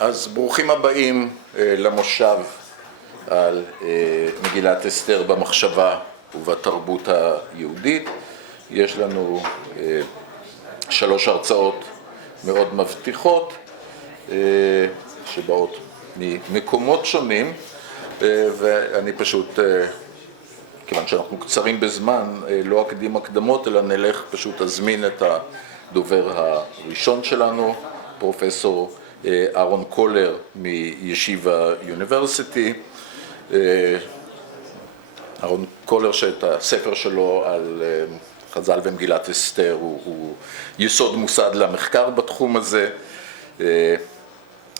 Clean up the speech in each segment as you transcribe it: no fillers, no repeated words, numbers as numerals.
אז ברוכים הבאים למושב על מגילת אסתר במחשבה ובתרבות היהודית. יש לנו 3 הרצאות מאוד מבטיחות שבאות ממקומות שונים, ואני פשוט, כיוון שאנחנו קצרים בזמן, לא אקדים הקדמות, אלא נלך פשוט אזמין את הדובר הראשון שלנו, פרופסור אהרון קולר מישיבה יוניברסיטי. אהרון קולר, שאת הספר שלו על חז"ל ומגילת אסתר הוא יסוד מוסד למחקר בתחום הזה,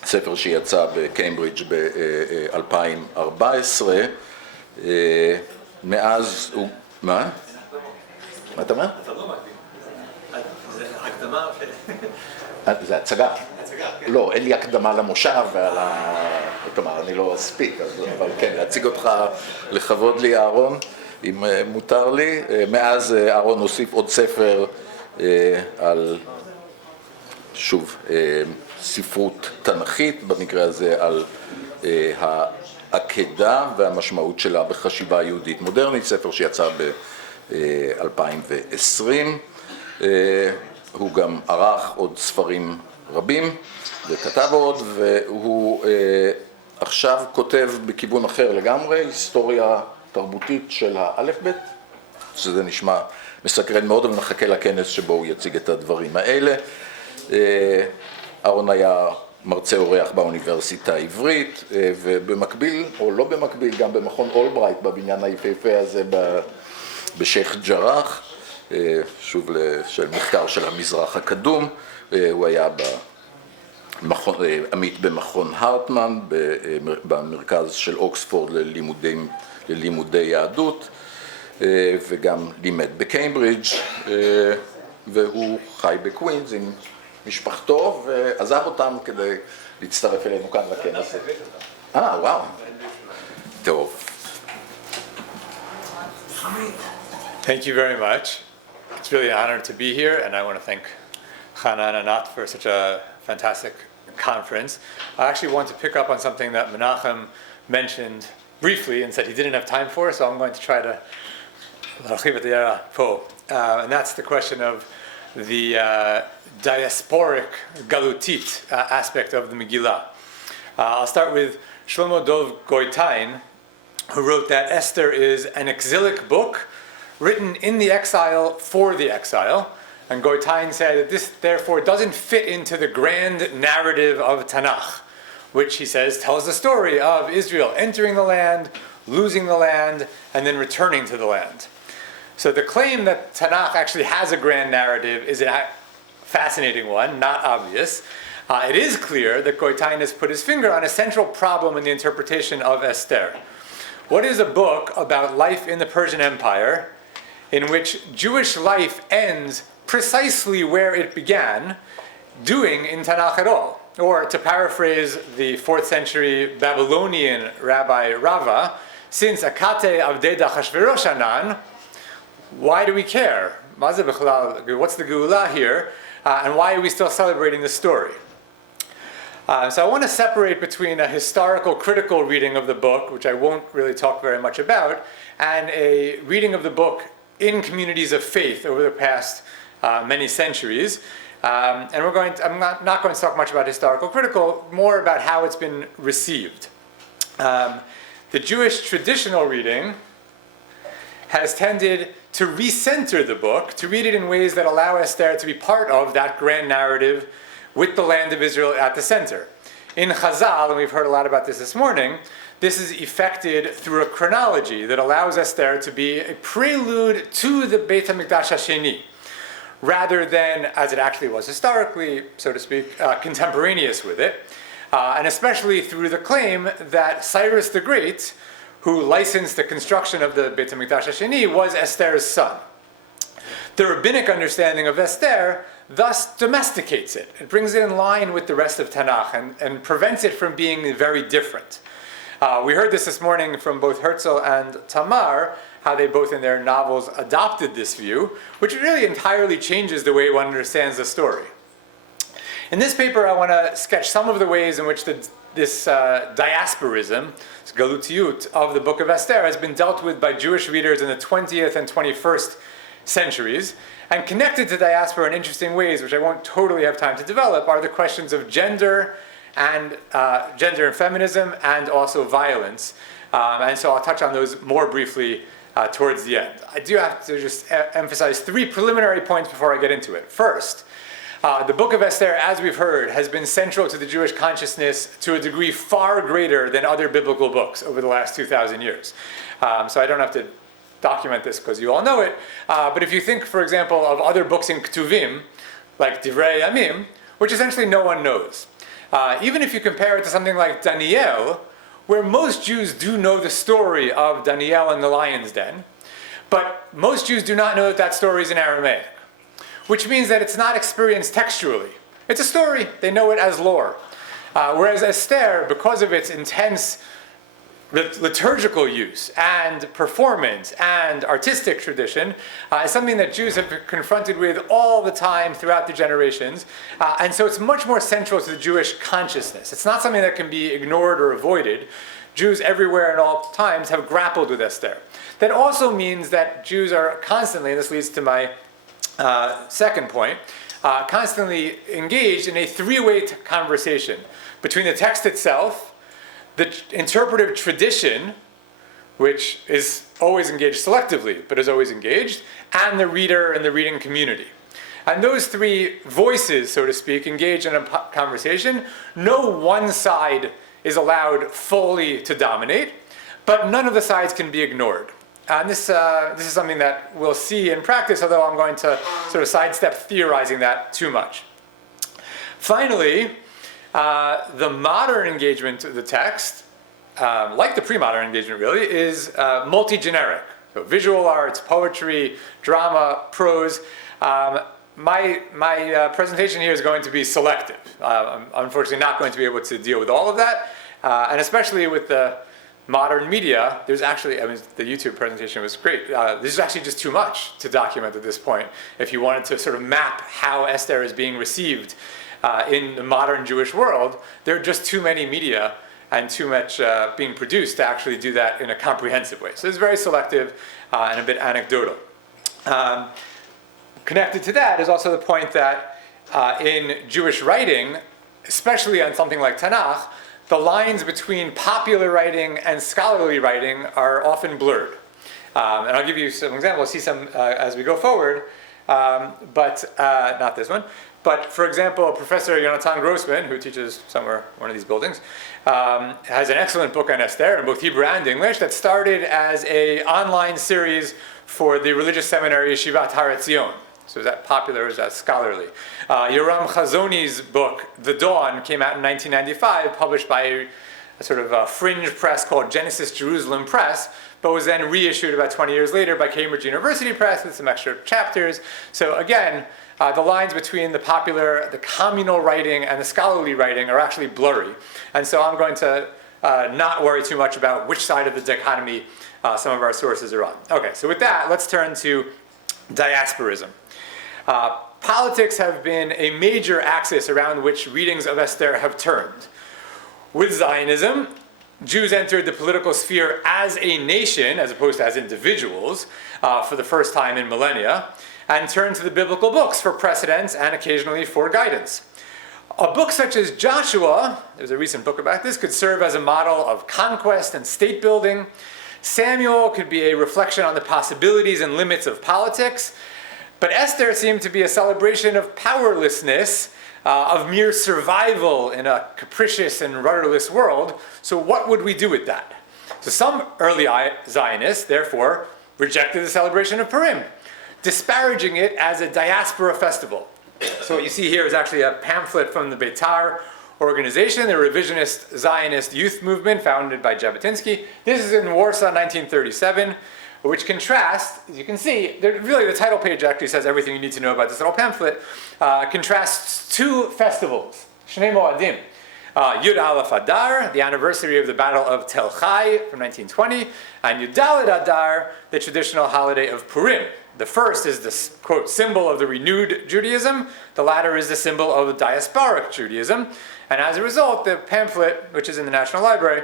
ספר שיצא בקיימברידג' ב-2014. מאז הוא... מה? מה אתה אומר? אתה לא מקדים. זה הקדמה ש... זה הצגה. לא, אין לי הקדמה למושב, כלומר, אני לא אספיק, אבל כן, להציג אותך לכבוד לי, אהרון, אם מותר לי. מאז אהרון הוסיף עוד ספר על, שוב, ספרות תנכית, במקרה הזה על העקדה והמשמעות שלה בחשיבה יהודית מודרנית, ספר שיצא ב-2020. הוא גם ערך עוד ספרים רבים וכתב עוד, והוא עכשיו כותב בכיוון אחר לגמרי, היסטוריה תרבותית של האלף-בית, שזה נשמע מסקרן מאוד, אבל נחכה לכנס שבו הוא יציג את הדברים האלה. אהרון היה מרצה אורח באוניברסיטה העברית, ובמקביל, או לא במקביל, גם במכון אולברייט, בבניין היפהפה הזה בשייח' ג'ראח, שוב של מחקר של המזרח הקדום. הוא היה עמית במכון הרטמן, במרכז של אוקספורד ללימודי יהדות, וגם לימד בקיימברידג', והוא חי בקווינס עם משפחתו, ועזב אותם כדי להצטרף אלינו כאן לכנס. וואו. טוב. Thank you very much. It's really an honor to be here, and I want to thank Chana and Anat for such a fantastic conference. I actually want to pick up on something that Menachem mentioned briefly and said he didn't have time for, so I'm going to try to and that's the question of the diasporic galutit aspect of the Megillah. I'll start with Shlomo Dov Goitain, who wrote that Esther is an exilic book written in the exile for the exile. And Goitain said that this, therefore, doesn't fit into the grand narrative of Tanakh, which, he says, tells the story of Israel entering the land, losing the land, and then returning to the land. So the claim that Tanakh actually has a grand narrative is a fascinating one, not obvious. It is clear that Goitain has put his finger on a central problem in the interpretation of Esther. What is a book about life in the Persian Empire in which Jewish life ends precisely where it began, doing in Tanakh at all? Or to paraphrase the 4th century Babylonian Rabbi Rava, since Akate Avdei Achashverosh Anan, why do we care? What's the Geulah here? And why are we still celebrating the story? So I want to separate between a historical critical reading of the book, which I won't really talk very much about, and a reading of the book in communities of faith over the past many centuries. And I'm not going to talk much about historical critical, more about how it's been received. The Jewish traditional reading has tended to recenter the book, to read it in ways that allow Esther to be part of that grand narrative with the land of Israel at the center. In Chazal, and we've heard a lot about this morning, this is effected through a chronology that allows Esther to be a prelude to the Beit HaMikdash HaSheni, rather than, as it actually was historically, so to speak, contemporaneous with it, and especially through the claim that Cyrus the Great, who licensed the construction of the Beit HaMikdash HaSheni, was Esther's son. The rabbinic understanding of Esther thus domesticates it. It brings it in line with the rest of Tanakh and prevents it from being very different. We heard this morning from both Herzl and Tamar, how they both in their novels adopted this view, which really entirely changes the way one understands the story. In this paper, I want to sketch some of the ways in which this diasporism, this galutiut of the Book of Esther, has been dealt with by Jewish readers in the 20th and 21st centuries. And connected to diaspora in interesting ways, which I won't totally have time to develop, are the questions of gender and feminism, and also violence. And so I'll touch on those more briefly towards the end. I do have to just emphasize 3 preliminary points before I get into it. First, the Book of Esther, as we've heard, has been central to the Jewish consciousness to a degree far greater than other biblical books over the last 2,000 years. So I don't have to document this because you all know it. But if you think, for example, of other books in Ketuvim, like Divrei Yamim, which essentially no one knows. Even if you compare it to something like Daniel, where most Jews do know the story of Daniel and the lion's den, but most Jews do not know that that story is in Aramaic, which means that it's not experienced textually. It's a story. They know it as lore. Whereas Esther, because of its intense liturgical use and performance and artistic tradition, is something that Jews have been confronted with all the time throughout the generations. And so it's much more central to the Jewish consciousness. It's not something that can be ignored or avoided. Jews everywhere at all times have grappled with Esther. That also means that Jews are constantly, and this leads to my second point, constantly engaged in a 3-way conversation between the text itself, the interpretive tradition, which is always engaged selectively, but is always engaged, and the reader and the reading community. And those 3 voices, so to speak, engage in a conversation. No one side is allowed fully to dominate, but none of the sides can be ignored. And this is something that we'll see in practice, although I'm going to sort of sidestep theorizing that too much. Finally, the modern engagement of the text, like the pre-modern engagement really, is multi-generic. So visual arts, poetry, drama, prose. My presentation here is going to be selective. I'm unfortunately not going to be able to deal with all of that. And especially with the modern media, there's actually, the YouTube presentation was great. There's actually just too much to document at this point. If you wanted to sort of map how Esther is being received in the modern Jewish world, there are just too many media and too much being produced to actually do that in a comprehensive way. So it's very selective and a bit anecdotal. Connected to that is also the point that in Jewish writing, especially on something like Tanakh, the lines between popular writing and scholarly writing are often blurred. And I'll give you some examples. We'll see some as we go forward, but not this one. But for example, Professor Yonatan Grossman, who teaches somewhere one of these buildings, has an excellent book on Esther in both Hebrew and English that started as an online series for the religious seminary Yeshiva Har Etzion. So is that popular, is that scholarly? Yoram Chazoni's book, The Dawn, came out in 1995, published by a sort of a fringe press called Genesis Jerusalem Press, but was then reissued about 20 years later by Cambridge University Press with some extra chapters. So again, the lines between the popular, the communal writing and the scholarly writing are actually blurry. And so I'm going to not worry too much about which side of the dichotomy some of our sources are on. Okay, so with that, let's turn to diasporism. Politics have been a major axis around which readings of Esther have turned. With Zionism, Jews entered the political sphere as a nation, as opposed to as individuals, for the first time in millennia, and turned to the biblical books for precedents and occasionally for guidance. A book such as Joshua, there's a recent book about this, could serve as a model of conquest and state building. Samuel could be a reflection on the possibilities and limits of politics. But Esther seemed to be a celebration of powerlessness, of mere survival in a capricious and rudderless world. So what would we do with that? So some early Zionists, therefore, rejected the celebration of Purim, disparaging it as a diaspora festival. So what you see here is actually a pamphlet from the Beitar organization, the revisionist Zionist youth movement founded by Jabotinsky. This is in Warsaw, 1937. Which contrasts, as you can see, really the title page actually says everything you need to know about this little pamphlet, contrasts 2 festivals, Shnei Moadim, Yud Aleph Adar, the anniversary of the Battle of Tel Chai from 1920, and Yud Daled Adar, the traditional holiday of Purim, The first is the, quote, symbol of the renewed Judaism. The latter is the symbol of the diasporic Judaism. And as a result, the pamphlet, which is in the National Library,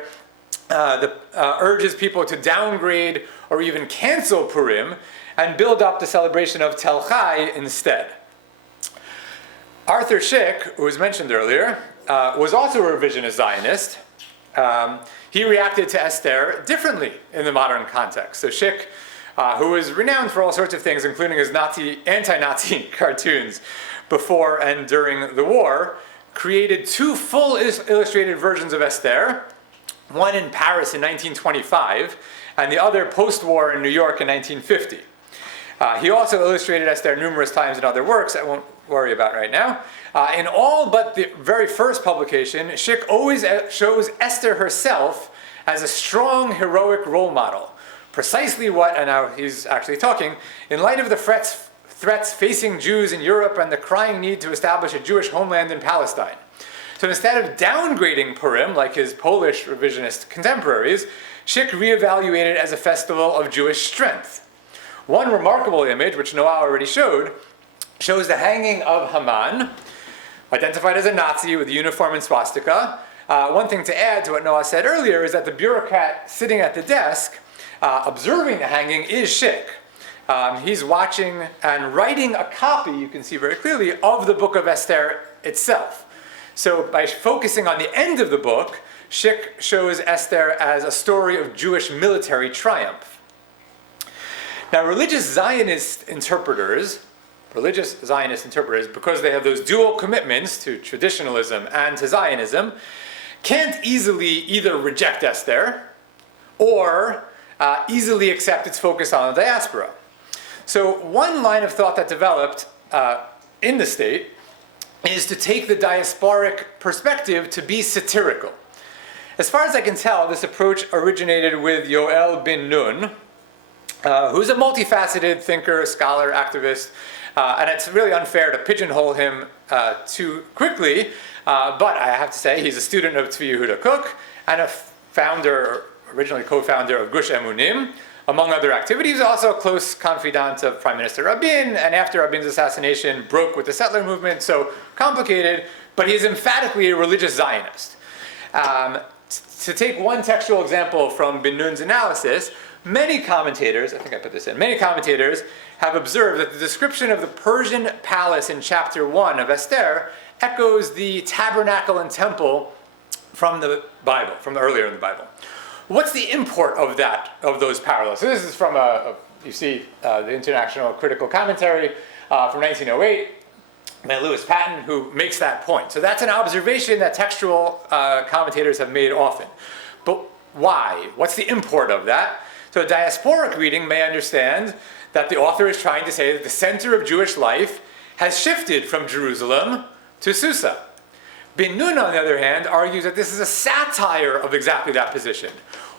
urges people to downgrade or even cancel Purim and build up the celebration of Tel Chai instead. Arthur Szyk, who was mentioned earlier, was also a revisionist Zionist. He reacted to Esther differently in the modern context. So Szyk, who was renowned for all sorts of things, including his anti-Nazi cartoons before and during the war, created two full illustrated versions of Esther, one in Paris in 1925, and the other post-war in New York in 1950. He also illustrated Esther numerous times in other works I won't worry about right now. In all but the very first publication, Szyk always shows Esther herself as a strong, heroic role model. Precisely what, and now he's actually talking, in light of the threats facing Jews in Europe and the crying need to establish a Jewish homeland in Palestine. So instead of downgrading Purim, like his Polish revisionist contemporaries, Szyk reevaluated it as a festival of Jewish strength. One remarkable image, which Noah already showed, shows the hanging of Haman, identified as a Nazi with a uniform and swastika. One thing to add to what Noah said earlier is that the bureaucrat sitting at the desk, observing the hanging, is Szyk. He's watching and writing a copy, you can see very clearly, of the book of Esther itself. So by focusing on the end of the book, Szyk shows Esther as a story of Jewish military triumph. Now, religious Zionist interpreters, because they have those dual commitments to traditionalism and to Zionism, can't easily either reject Esther or easily accept its focus on the diaspora. So one line of thought that developed in the state is to take the diasporic perspective to be satirical. As far as I can tell, this approach originated with Yoel Ben Nun, who's a multifaceted thinker, scholar, activist, and it's really unfair to pigeonhole him too quickly, but I have to say he's a student of Tzvi Yehuda Kook and a founder, originally co-founder of Gush Emunim. Among other activities, also a close confidant of Prime Minister Rabin, and after Rabin's assassination, broke with the settler movement, so complicated, but he is emphatically a religious Zionist. To take one textual example from Ben Nun's analysis, many commentators have observed that the description of the Persian palace in chapter 1 of Esther echoes the tabernacle and temple from the Bible, from earlier in the Bible. What's the import of those parallels? So this is from the International Critical Commentary from 1908 by Lewis Patton, who makes that point. So that's an observation that textual commentators have made often. But why? What's the import of that? So a diasporic reading may understand that the author is trying to say that the center of Jewish life has shifted from Jerusalem to Susa. Ben Nun, on the other hand, argues that this is a satire of exactly that position.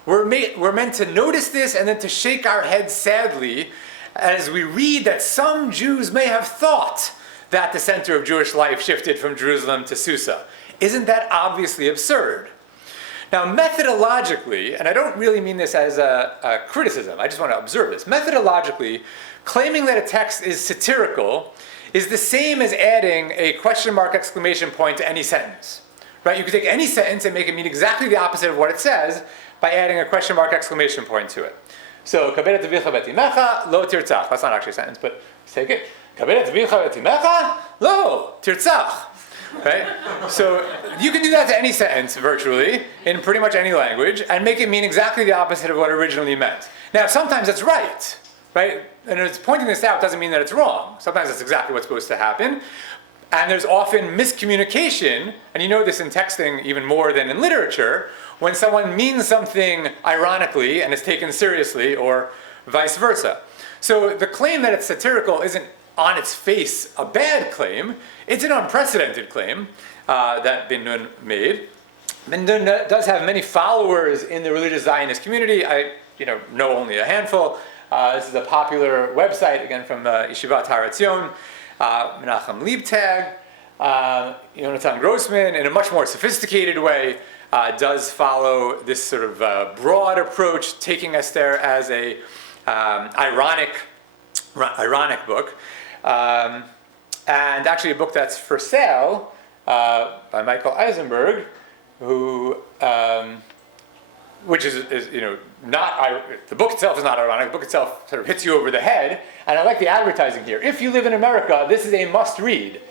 We're meant to notice this and then to shake our heads sadly as we read that some Jews may have thought that the center of Jewish life shifted from Jerusalem to Susa. Isn't that obviously absurd? Now, methodologically, and I don't really mean this as a criticism, I just want to observe this. Methodologically, claiming that a text is satirical is the same as adding a question mark exclamation point to any sentence. Right? You could take any sentence and make it mean exactly the opposite of what it says by adding a question mark exclamation point to it. So, kaberet avicha v'et imecha lo tirtzach. That's not actually a sentence, but let's take it. Kaberet avicha v'et imecha lo tirtzach. Right? So you can do that to any sentence virtually in pretty much any language and make it mean exactly the opposite of what it originally meant. Now, sometimes it's right? And it's pointing this out doesn't mean that it's wrong. Sometimes that's exactly what's supposed to happen. And there's often miscommunication, and you know this in texting even more than in literature, when someone means something ironically and is taken seriously, or vice versa. So the claim that it's satirical isn't on its face a bad claim. It's an unprecedented claim that Ben Nun made. Ben Nun does have many followers in the religious Zionist community. I know only a handful. This is a popular website, again from Yeshiva Tzion, Menachem Liebtag, Yonatan Grossman, in a much more sophisticated way, does follow this sort of broad approach, taking Esther as a ironic ironic book. And actually a book that's for sale by Michael Eisenberg, who, which is not, the book itself is not ironic, the book itself sort of hits you over the head, and I like the advertising here. If you live in America, this is a must-read.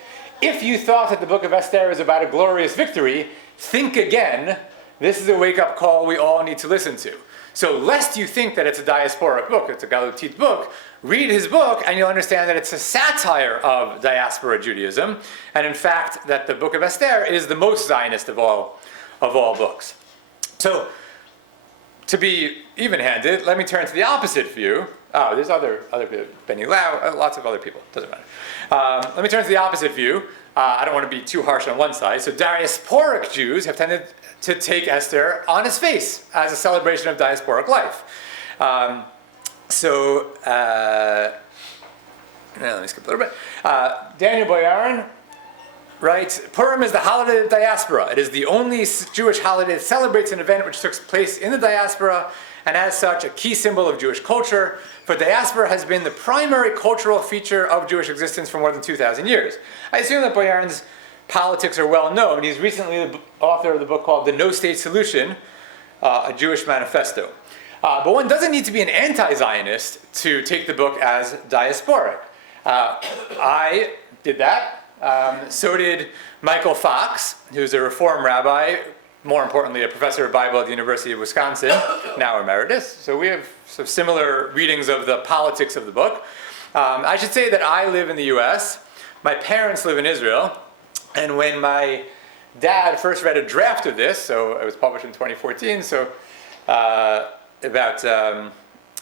If you thought that the book of Esther is about a glorious victory, think again. This is a wake-up call we all need to listen to. So lest you think that it's a diasporic book, it's a galutit book, read his book and you'll understand that it's a satire of diaspora Judaism, and in fact that the book of Esther is the most Zionist of all books. So to be even-handed, let me turn to the opposite view. Oh, there's other people, Benny Lau, lots of other people, doesn't matter. Let me turn to the opposite view. I don't want to be too harsh on one side. So diasporic Jews have tended to take Esther on its face as a celebration of diasporic life. Let me skip a little bit. Daniel Boyarin writes, Purim is the holiday of diaspora. It is the only Jewish holiday that celebrates an event which took place in the diaspora, and as such, a key symbol of Jewish culture. For diaspora has been the primary cultural feature of Jewish existence for more than 2,000 years. I assume that Boyarin's politics are well known. He's recently the author of the book called The No State Solution, a Jewish manifesto. But one doesn't need to be an anti-Zionist to take the book as diasporic. I did that. So did Michael Fox, who's a Reform rabbi, more importantly, a professor of Bible at the University of Wisconsin, now emeritus. So we have some similar readings of the politics of the book. I should say that I live in the US. My parents live in Israel. And when my dad first read a draft of this, so it was published in 2014, so about,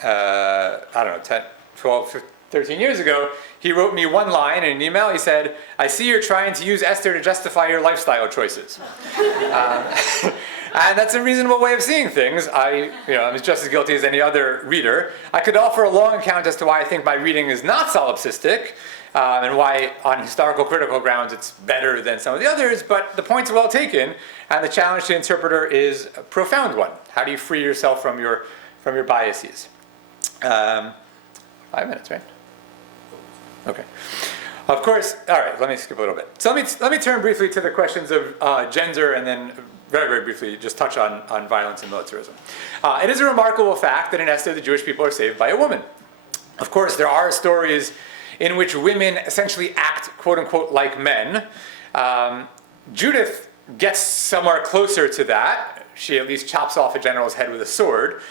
10, 12, 13 years ago, he wrote me one line in an email. He said, "I see you're trying to use Esther to justify your lifestyle choices." And that's a reasonable way of seeing things. I'm just as guilty as any other reader. I could offer a long account as to why I think my reading is not solipsistic, and why on historical critical grounds it's better than some of the others, but the point's well taken, and the challenge to the interpreter is a profound one. How do you free yourself from your biases? 5 minutes, right? Okay. Of course, all right, let me skip a little bit. So let me turn briefly to the questions of gender, and then very, very briefly just touch on violence and militarism. It is a remarkable fact that in Esther the Jewish people are saved by a woman. Of course, there are stories in which women essentially act, quote unquote, like men. Judith gets somewhere closer to that. She at least chops off a general's head with a sword.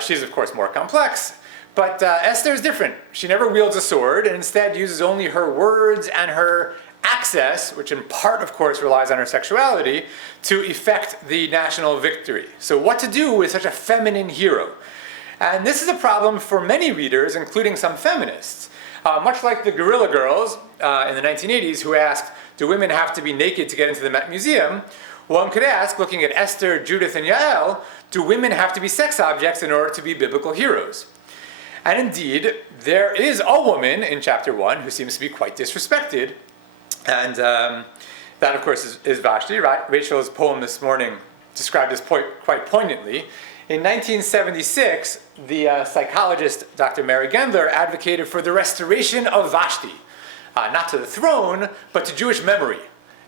She's of course more complex. But Esther is different. She never wields a sword and instead uses only her words and her access, which in part, of course, relies on her sexuality, to effect the national victory. So what to do with such a feminine hero? And this is a problem for many readers, including some feminists. Much like the Guerrilla Girls in the 1980s who asked, do women have to be naked to get into the Met Museum? One could ask, looking at Esther, Judith, and Yael, do women have to be sex objects in order to be biblical heroes? And indeed, there is a woman in chapter 1 who seems to be quite disrespected. And that, of course, is Vashti. Rachel's poem this morning described this quite poignantly. In 1976, the psychologist Dr. Mary Gendler advocated for the restoration of Vashti, not to the throne, but to Jewish memory,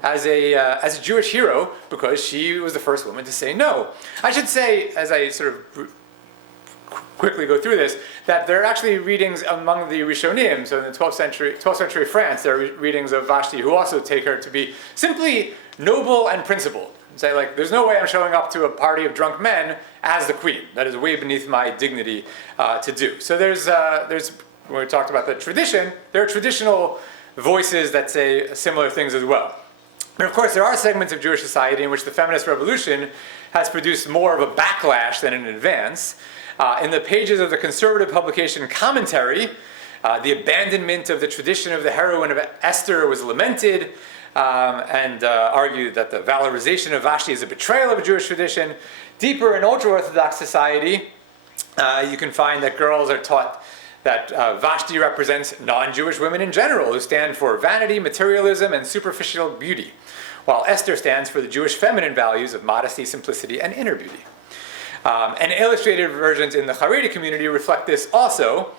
as a Jewish hero, because she was the first woman to say no. I should say, as I sort of quickly go through this, that there are actually readings among the Rishonim, so in the 12th century France, there are readings of Vashti who also take her to be simply noble and principled. Say, like, there's no way I'm showing up to a party of drunk men as the queen. That is way beneath my dignity to do. So there's when we talked about the tradition, there are traditional voices that say similar things as well. But of course, there are segments of Jewish society in which the feminist revolution has produced more of a backlash than an advance. In the pages of the conservative publication Commentary, the abandonment of the tradition of the heroine of Esther was lamented, and argued that the valorization of Vashti is a betrayal of a Jewish tradition. Deeper in ultra-Orthodox society, you can find that girls are taught that Vashti represents non-Jewish women in general, who stand for vanity, materialism, and superficial beauty, while Esther stands for the Jewish feminine values of modesty, simplicity, and inner beauty. And illustrated versions in the Haredi community reflect this also.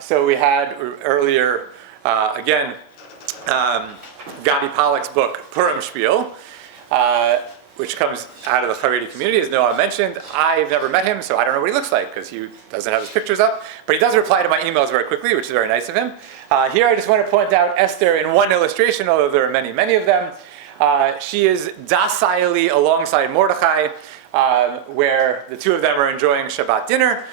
So we had earlier, again, Gadi Pollock's book, Purim Spiel, which comes out of the Haredi community, as Noah mentioned. I've never met him, so I don't know what he looks like, because he doesn't have his pictures up. But he does reply to my emails very quickly, which is very nice of him. Here I just want to point out Esther in one illustration, although there are many, many of them. She is docilely alongside Mordechai, where the two of them are enjoying Shabbat dinner.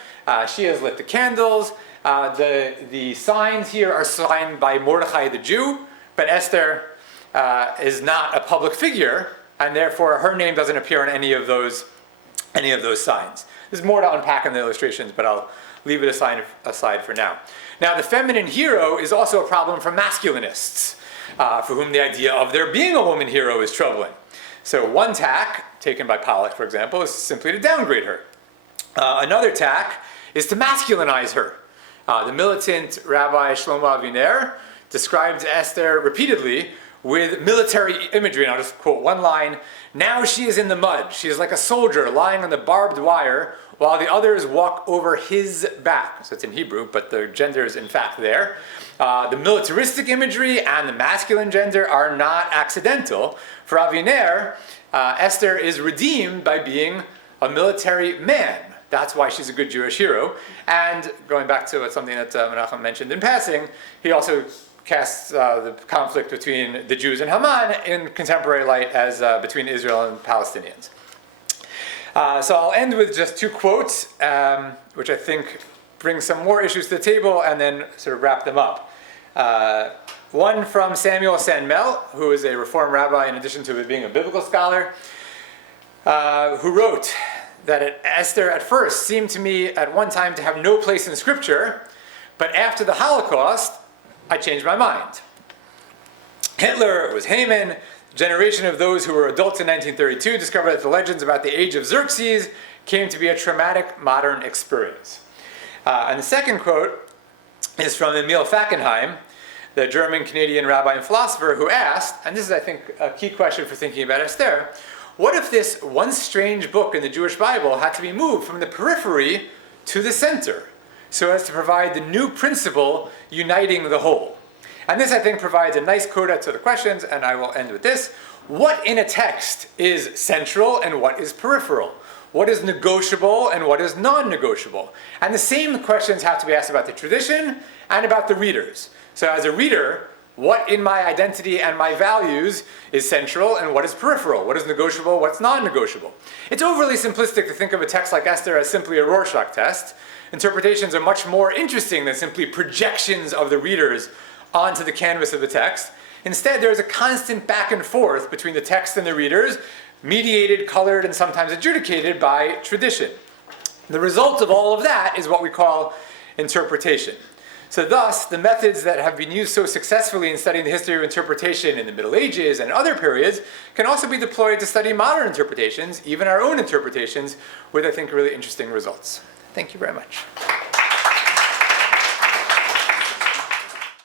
She has lit the candles. The signs here are signed by Mordechai the Jew, but Esther is not a public figure, and therefore her name doesn't appear on any of those signs. There's more to unpack in the illustrations, but I'll leave it aside for now. Now, the feminine hero is also a problem for masculinists, for whom the idea of there being a woman hero is troubling. So one tack, taken by Pollock, for example, is simply to downgrade her. Another tack is to masculinize her. The militant Rabbi Shlomo Aviner describes Esther repeatedly with military imagery, and I'll just quote one line. "Now she is in the mud. She is like a soldier lying on the barbed wire while the others walk over his back." So it's in Hebrew, but the gender is in fact there. The militaristic imagery and the masculine gender are not accidental. For Aviner, Esther is redeemed by being a military man. That's why she's a good Jewish hero. And going back to something that Menachem mentioned in passing, he also casts the conflict between the Jews and Haman in contemporary light as between Israel and Palestinians. So I'll end with just two quotes, which I think bring some more issues to the table and then sort of wrap them up. One from Samuel Sandmel, who is a Reform rabbi in addition to being a biblical scholar, who wrote that Esther at first seemed to me at one time to have no place in Scripture, but after the Holocaust, I changed my mind. Hitler was Haman. The generation of those who were adults in 1932 discovered that the legends about the age of Xerxes came to be a traumatic modern experience. And the second quote is from Emil Fackenheim, the German-Canadian rabbi and philosopher, who asked, and this is, I think, a key question for thinking about Esther, what if this once strange book in the Jewish Bible had to be moved from the periphery to the center, so as to provide the new principle uniting the whole? And this, I think, provides a nice coda to the questions, and I will end with this. What in a text is central and what is peripheral? What is negotiable and what is non-negotiable? And the same questions have to be asked about the tradition and about the readers. So as a reader, what in my identity and my values is central and what is peripheral? What is negotiable, what's non-negotiable? It's overly simplistic to think of a text like Esther as simply a Rorschach test. Interpretations are much more interesting than simply projections of the readers onto the canvas of the text. Instead, there is a constant back and forth between the text and the readers, mediated, colored, and sometimes adjudicated by tradition. The result of all of that is what we call interpretation. So thus, the methods that have been used so successfully in studying the history of interpretation in the Middle Ages and other periods can also be deployed to study modern interpretations, even our own interpretations, with, I think, really interesting results. Thank you very much.